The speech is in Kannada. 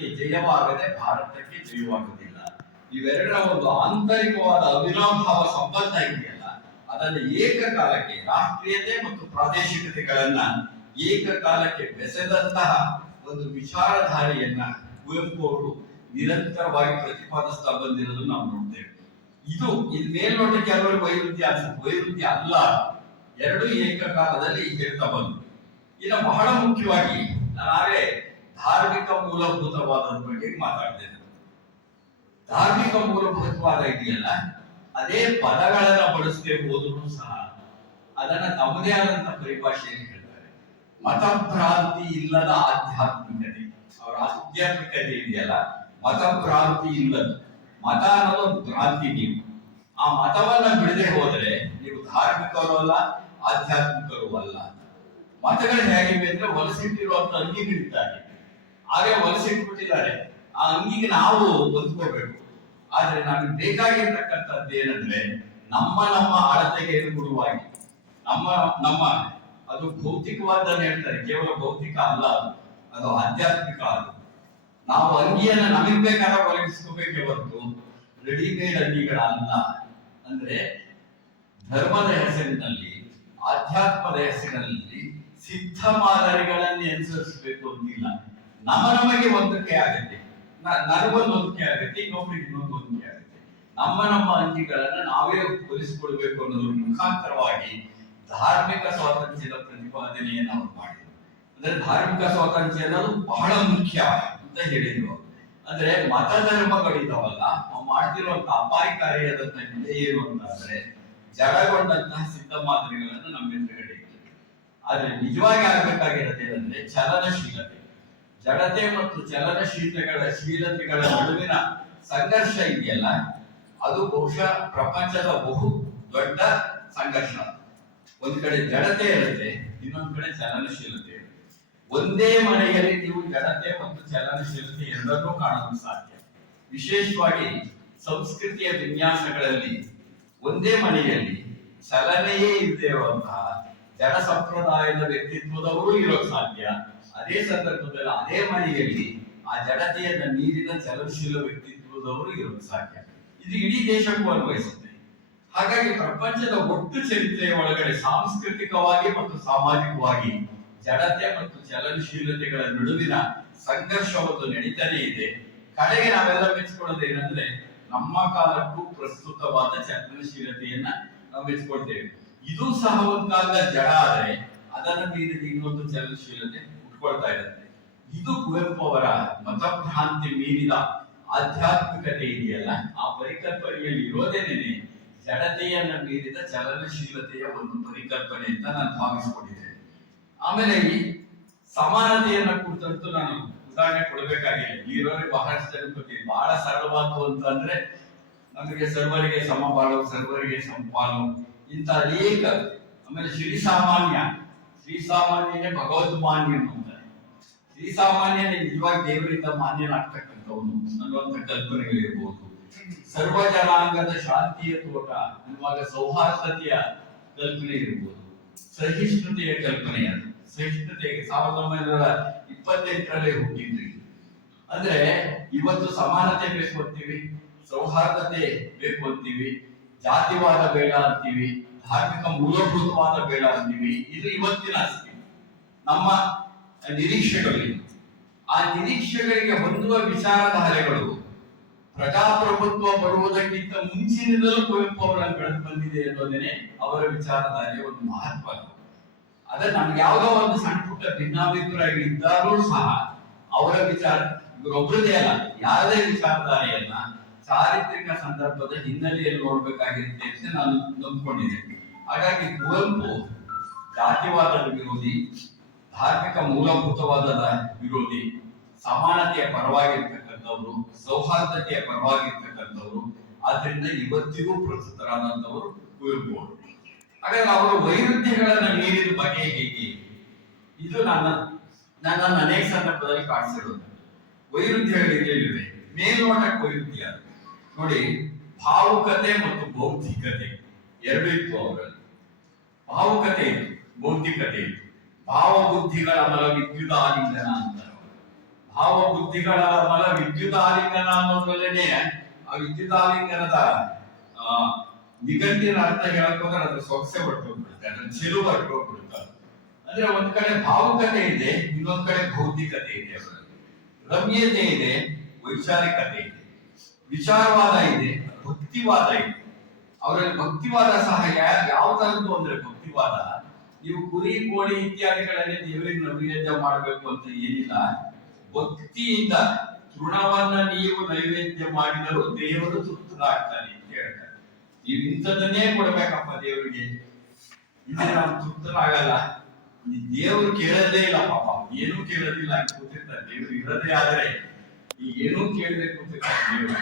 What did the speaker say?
ವಿಶ್ವಕ್ಕೆ ಜಯವಾಗದೆ ಭಾರತಕ್ಕೆ ಜಯವಾಗುವುದಿಲ್ಲ. ಇವೆರಡರ ಒಂದು ಆಂತರಿಕವಾದ ಅವಿನಾಭಾವ ಸಂಬಂಧ ಇದೆಯಲ್ಲ, ಅದನ್ನು ಏಕಕಾಲಕ್ಕೆ ರಾಷ್ಟ್ರೀಯತೆ ಮತ್ತು ಪ್ರಾದೇಶಿಕತೆಗಳನ್ನ ಏಕಕಾಲಕ್ಕೆ ಬೆಸೆದಂತಹ ಒಂದು ವಿಚಾರಧಾರೆಯನ್ನ ಕುವೆಂಪು ಅವರು ನಿರಂತರವಾಗಿ ಪ್ರತಿಪಾದಿಸ್ತಾ ಬಂದಿರೋದು ನಾವು ನೋಡ್ತೇವೆ. ಇದು ಮೇಲ್ನೋಟಕ್ಕೆ ಕೆಲವರು ವೈರುಧ್ಯ ಅಲ್ಲ, ಎರಡು ಏಕಕಾಲದಲ್ಲಿ ಹೇಳ್ತಾ ಬಂದು. ಇನ್ನು ಬಹಳ ಮುಖ್ಯವಾಗಿ ನಾನಾಗಲೇ ಧಾರ್ಮಿಕ ಮೂಲಭೂತವಾದದ ಬಗ್ಗೆ ಮಾತಾಡ್ತೇನೆ. ಧಾರ್ಮಿಕ ಮೂಲಭೂತವಾದ ಇದೆಯಲ್ಲ, ಅದೇ ಪದಗಳನ್ನ ಬಳಸದೆ ಹೋದರೂ ಸಹ ಅದನ್ನ ತಮ್ಮದೇ ಆದಂತ ಪರಿಭಾಷೆಯಲ್ಲಿ ಹೇಳ್ತಾರೆ. ಮತಭ್ರಾಂತಿ ಇಲ್ಲದ ಆಧ್ಯಾತ್ಮಿಕತೆ. ಅವರ ಆಧ್ಯಾತ್ಮಿಕತೆ ಇದೆಯಲ್ಲ, ಮತಭ್ರಾಂತಿ ಇಲ್ಲದ. ಮತ ಅನ್ನೋದು ಒಂದು ಭ್ರಾಂತಿ. ನೀವು ಆ ಮತವನ್ನ ಬಿಡದೆ ಹೋದರೆ ನೀವು ಧಾರ್ಮಿಕರು ಅಲ್ಲ, ಆಧ್ಯಾತ್ಮಿಕರು ಅಲ್ಲ. ಮತಗಳು ಹೇಗಿವೆ ಅಂದ್ರೆ ಹೊಲಸಿಟ್ಟಿರುವಂತ ಅಂಗಿಗಳಿದ್ದಾರೆ, ಹಾಗೆ ಹೊಲಸಿಟ್ಬಿಟ್ಟಿದ್ದಾರೆ. ಆ ಅಂಗಿಗೆ ನಾವು ಹೊಂದ್ಕೋಬೇಕು. ಆದ್ರೆ ನಮಗೆ ಬೇಕಾಗಿರ್ತಕ್ಕಂಥದ್ದು ಏನಂದ್ರೆ ನಮ್ಮ ಅಳತೆಗೆ ಅನುಗುಣವಾಗಿ ನಮ್ಮ ಅದು ಭೌತಿಕವಾದನ್ನು ಹೇಳ್ತಾರೆ. ಕೇವಲ ಭೌತಿಕ ಅಲ್ಲ, ಅದು ಆಧ್ಯಾತ್ಮಿಕ. ಅದು ನಾವು ಅಂಗಿಯನ್ನ ನಮಗೆ ಬೇಕಾದ ಒದಗಿಸ್ಕೋಬೇಕೇ ಹೊರತು ರೆಡಿಮೇಡ್ ಅಂಗಿಗಳಲ್ಲ. ಅಂದ್ರೆ ಧರ್ಮದ ಹೆಸರಿನಲ್ಲಿ, ಆಧ್ಯಾತ್ಮದ ಹೆಸರಿನಲ್ಲಿ ಸಿದ್ಧ ಮಾದರಿಗಳನ್ನೇ ಅನುಸರಿಸಬೇಕು ಅಂತಿಲ್ಲ. ನಮಗೆ ಹೊಂದಿಕೆ ಆಗುತ್ತೆ, ನನಗೊಂದು ಹೊಂದಿಕೆ ಆಗುತ್ತೆ, ಇನ್ನೊಬ್ರಿಗೆ ಇನ್ನೊಂದು ಹೊಂದಿಕೆ ಆಗುತ್ತೆ. ನಮ್ಮ ಅಂಗಿಗಳನ್ನ ನಾವೇ ಹೊಲಿಸಿಕೊಳ್ಬೇಕು ಅನ್ನೋದ್ರ ಮುಖಾಂತರವಾಗಿ ಧಾರ್ಮಿಕ ಸ್ವಾತಂತ್ರ್ಯದ ಪ್ರತಿಪಾದನೆಯನ್ನು ಅವರು ಮಾಡಿದರು. ಅಂದ್ರೆ ಧಾರ್ಮಿಕ ಸ್ವಾತಂತ್ರ್ಯ ಅನ್ನೋದು ಬಹಳ ಮುಖ್ಯ ಅಂತ ಹೇಳಿದ್ರು. ಅಂದ್ರೆ ಮತ ಧರ್ಮಗಳಿದಾವಲ್ಲ, ನಾವು ಮಾಡ್ತಿರುವಂತ ಅಪಾಯಕಾರಿಯಾದಂತ ಹಿಂದೆ ಏನು ಅಂತಂದ್ರೆ ಜಡಗೊಂಡಂತಹ ಸಿದ್ಧ ಮಾದರಿಗಳನ್ನು ನಮ್ಮ ಎದುರುಗಡೆ ಇರ್ತದೆ. ಆದ್ರೆ ನಿಜವಾಗಿ ಆಗ್ಬೇಕಾಗಿರೋದೇನಂದ್ರೆ ಚಲನಶೀಲತೆ. ಜಡತೆ ಮತ್ತು ಶೀಲತೆಗಳ ನಡುವಿನ ಸಂಘರ್ಷ ಇದೆಯಲ್ಲ, ಅದು ಬಹುಶಃ ಪ್ರಪಂಚದ ಬಹು ದೊಡ್ಡ ಸಂಘರ್ಷ. ಒಂದ್ ಕಡೆ ಜಡತೆ ಇರುತ್ತೆ, ಇನ್ನೊಂದ್ ಕಡೆ ಚಲನಶೀಲತೆ ಇರುತ್ತೆ. ಒಂದೇ ಮನೆಯಲ್ಲಿ ನೀವು ಜಡತೆ ಮತ್ತು ಚಲನಶೀಲತೆ ಎರಡನ್ನೂ ಕಾಣಲು ಸಾಧ್ಯ. ವಿಶೇಷವಾಗಿ ಸಂಸ್ಕೃತಿಯ ವಿನ್ಯಾಸಗಳಲ್ಲಿ ಒಂದೇ ಮನೆಯಲ್ಲಿ ಚಲನೆಯೇ ಇಲ್ಲದೆ ಇರುವಂತಹ ಜಡ ಸಂಪ್ರದಾಯದ ವ್ಯಕ್ತಿತ್ವದವರು ಇರೋಕ್ ಸಾಧ್ಯ. ಅದೇ ಸಂದರ್ಭದಲ್ಲಿ ಅದೇ ಮನೆಯಲ್ಲಿ ಆ ಜಡತೆಯನ್ನ ಮೀರಿದ ಚಲನಶೀಲ ವ್ಯಕ್ತಿತ್ವದವರು ಇರೋಕ್ ಸಾಧ್ಯ. ಇದು ಇಡೀ ದೇಶಕ್ಕೂ ಅನ್ವಯಿಸುತ್ತೆ. ಹಾಗಾಗಿ ಪ್ರಪಂಚದ ಒಟ್ಟು ಚರಿತ್ರೆಯ ಒಳಗಡೆ ಸಾಂಸ್ಕೃತಿಕವಾಗಿ ಮತ್ತು ಸಾಮಾಜಿಕವಾಗಿ ಜಡತೆ ಮತ್ತು ಚಲನಶೀಲತೆಗಳ ನಡುವಿನ ಸಂಘರ್ಷವನ್ನು ನಡೀತಾನೆ ಇದೆ. ಕಡೆಗೆ ನಾವೆಲ್ಲ ಮೆಚ್ಕೊಳ್ಳೋದು ಏನಂದ್ರೆ ನಮ್ಮ ಕಾಲಕ್ಕೂ ಪ್ರಸ್ತುತವಾದ ಚಲನಶೀಲತೆಯನ್ನ ನಾವು ಮೆಚ್ಕೊಳ್ತೇವೆ. ಇದು ಸಹ ಒಂದು ಕಾಲದ ಜಡ ಆದರೆ ಅದನ್ನು ಮೀರಿದ ಇನ್ನೊಂದು ಚಲನಶೀಲತೆ ಉಟ್ಕೊಳ್ತಾ ಇರುತ್ತೆ. ಇದು ಕುವೆಂಪು ಅವರ ಮತಭ್ರಾಂತಿ ಮೀರಿದ ಆಧ್ಯಾತ್ಮಿಕತೆ ಇದೆಯಲ್ಲ, ಆ ಪರಿಕಲ್ಪನೆಯಲ್ಲಿ ಇರೋದೇನೇನೆ ಜಡತೆಯನ್ನ ಮೀರಿದ ಚಲನಶೀಲತೆಯ ಒಂದು ಪರಿಕಲ್ಪನೆ ಅಂತ ನಾನು ಭಾವಿಸಿಕೊಂಡಿದ್ದೇನೆ. ಆಮೇಲೆ ಈ ಸಮಾನತೆಯನ್ನ ಕುರಿತಂತೂ ನಾನು ಉದಾಹರಣೆ ಕೊಡಬೇಕಾಗಿಲ್ಲ. ಇರೋರಿಗೆ ಬಹಳಷ್ಟು ಜನ ಗೊತ್ತಿದೆ. ಬಹಳ ಸರಳವಾದ್ದು ಅಂತಂದ್ರೆ ನಮಗೆ ಸರ್ವರಿಗೆ ಸಮಬಾಳು, ಸರ್ವರಿಗೆ ಸಮಪಾಲು, ಇಂಥ ಅನೇಕ. ಆಮೇಲೆ ಶ್ರೀಸಾಮಾನ್ಯನೇ ಭಗವದ್ ಮಾನ್ಯ ಅಂತಾರೆ. ಶ್ರೀಸಾಮಾನ್ಯನೇ ನಿಜವಾಗಿ ದೇವರಿಂದ ಮಾನ್ಯನಾಗ್ತಕ್ಕಂಥವನು ಅನ್ನುವಂಥ ಕಲ್ಪನೆಗಳಿರ್ಬೋದು. ಸರ್ವ ಜನಾಂಗದ ಶಾಂತಿಯ ತೋಟ ಅನ್ನುವಾಗ ಸೌಹಾರ್ದತೆಯ ಕಲ್ಪನೆ ಇರ್ಬೋದು. ಸಹಿಷ್ಣುತೆಯ ಕಲ್ಪನೆ, ಅದು ಸಹಿಷ್ಣುತೆಗೆ 1928ರಲ್ಲಿ ಹುಟ್ಟಿದ್ರಿ. ಅಂದ್ರೆ ಇವತ್ತು ಸಮಾನತೆ ಬೇಕು ಅಂತೀವಿ, ಸೌಹಾರ್ದತೆ ಬೇಕು ಅಂತೀವಿ, ಜಾತಿವಾದ ಬೇಡ ಅಂತೀವಿ, ಧಾರ್ಮಿಕ ಮೂಲಭೂತವಾದ ಬೇಡ ಅಂತೀವಿ. ಇದು ಇವತ್ತಿನ ಅಸ್ತಿ, ನಮ್ಮ ನಿರೀಕ್ಷೆಗಳು. ಆ ನಿರೀಕ್ಷೆಗಳಿಗೆ ಹೊಂದುವ ವಿಚಾರಧಾರೆಗಳು ಪ್ರಜಾಪ್ರಭುತ್ವ ಬರುವುದಕ್ಕಿಂತ ಮುಂಚಿನಿಂದಲೂ ಕುವೆಂಪು ಅವರನ್ನು ಬೆಳೆದು ಬಂದಿದೆ ಅನ್ನೋದೇನೆ ಅವರ ವಿಚಾರಧಾರೆಯ ಒಂದು ಮಹತ್ವ. ಅದೇ ನಮ್ಗೆ ಯಾವುದೋ ಒಂದು ಸಣ್ಣ ಪುಟ್ಟ ಭಿನ್ನಾಭಿಪ್ರಾಯ ಇದ್ದಾರೂ ಸಹ ಅವರ ವಿಚಾರ ಇವರೊಬ್ಬರದೇ ಅಲ್ಲ, ಯಾವುದೇ ವಿಚಾರಧಾರೆಯನ್ನ ಚಾರಿತ್ರಿಕ ಸಂದರ್ಭದ ಹಿನ್ನೆಲೆಯಲ್ಲಿ ನೋಡ್ಬೇಕಾಗಿರುತ್ತೆ ಅಂತ ನಾನು ನಂಬ್ಕೊಂಡಿದ್ದೇನೆ. ಹಾಗಾಗಿ ಕುವೆಂಪು ಜಾತಿವಾದದ ವಿರೋಧಿ, ಧಾರ್ಮಿಕ ಮೂಲಭೂತವಾದದ ವಿರೋಧಿ, ಸಮಾನತೆಯ ಪರವಾಗಿರ್ತಕ್ಕಂಥವ್ರು, ಸೌಹಾರ್ದತೆಯ ಪರವಾಗಿರ್ತಕ್ಕಂಥವ್ರು. ಆದ್ರಿಂದ ಇವತ್ತಿಗೂ ಪ್ರಸ್ತುತರಾದಂಥವರು ಕುವೆಂಪು ಅವರು. ಹಾಗಾಗಿ ಅವರು ವೈರುಧ್ಯಗಳನ್ನ ಮೀರಿದ ಬಗೆ ಹೇಗೆ, ಇದು ನನ್ನ ಅನೇಕ ಸಂದರ್ಭದಲ್ಲಿ ಕಾಣಿಸಿರೋದು. ವೈರುಧ್ಯಗಳಿವೆ, ಮೇಲ್ನೋಟಕ್ಕೆ ವೈರುಧ್ಯ ನೋಡಿ. ಭಾವುಕತೆ ಮತ್ತು ಬೌದ್ಧಿಕತೆ ಎರಡು ಇತ್ತು ಅವರಲ್ಲಿ. ಭಾವುಕತೆ ಇತ್ತು, ಬೌದ್ಧಿಕತೆ ಇತ್ತು. ಭಾವಬುದ್ಧಿಗಳ ಬಲ ವಿದ್ಯುತ್ ಆಲಿಂಗನ ಅಂತಾರೆ. ಭಾವ ಬುದ್ಧಿಗಳ ಮಲ ವಿದ್ಯುತ್ ಆಲಿಂಗನ ಅನ್ನೋದ್ರಲ್ಲೇನೆ ಆ ವಿದ್ಯುತ್ ಆಲಿಂಗನದ ಆ ನಿಘಂಟಿನ ಅರ್ಥ ಹೇಳಕ್ ಹೋದ್ರೆ ಅದ್ರ ಸೊಗಸೆ ಹೊರಟೋಗ್ಬಿಡುತ್ತೆ, ಅದ್ರ ಚೆಲುವು ಹೊರಟೋಗ್ಬಿಡುತ್ತೆ. ಅಂದ್ರೆ ಒಂದ್ ಕಡೆ ಭಾವುಕತೆ ಇದೆ, ಇನ್ನೊಂದ್ ಕಡೆ ಭೌತಿಕತೆ ಇದೆ, ಅವರಲ್ಲಿ ರಮ್ಯತೆ ಇದೆ, ವೈಚಾರಿಕತೆ ಇದೆ, ವಿಚಾರವಾದ ಇದೆ, ಭಕ್ತಿವಾದ ಇದೆ. ಅವರಲ್ಲಿ ಭಕ್ತಿವಾದ ಸಹ ಯಾವ ತರದ್ದು ಅಂದ್ರೆ ಭಕ್ತಿವಾದ ನೀವು ಕುರಿ ಕೋಳಿ ಇತ್ಯಾದಿಗಳಲ್ಲಿ ದೇವರಿಗೆ ನೈವೇದ್ಯ ಮಾಡಬೇಕು ಅಂತ ಏನಿಲ್ಲ. ಭಕ್ತಿಯಿಂದ ತೃಣವನ್ನ ನೀವು ನೈವೇದ್ಯ ಮಾಡಿದರೂ ದೇವರು ತೃಪ್ತನಾಗ್ತಾನೆ ಅಂತ ಹೇಳ್ತಾರೆ. ನೀವು ಇಂಥದನ್ನೇ ಕೊಡ್ಬೇಕಪ್ಪ ದೇವರಿಗೆ, ಇದ್ರೆ ನಾವು ತೃಪ್ತನಾಗಲ್ಲ. ಈ ದೇವರು ಕೇಳದೇ ಇಲ್ಲ, ಪಾಪ ಏನೂ ಕೇಳೋದಿಲ್ಲ, ಕೂತಿರ್ತಾರೆ. ದೇವರು ಇರದೇ ಆದರೆ ಈ ಏನೂ ಕೇಳದೆ ಕೂತಿರ್ತಾರೆ ದೇವರು.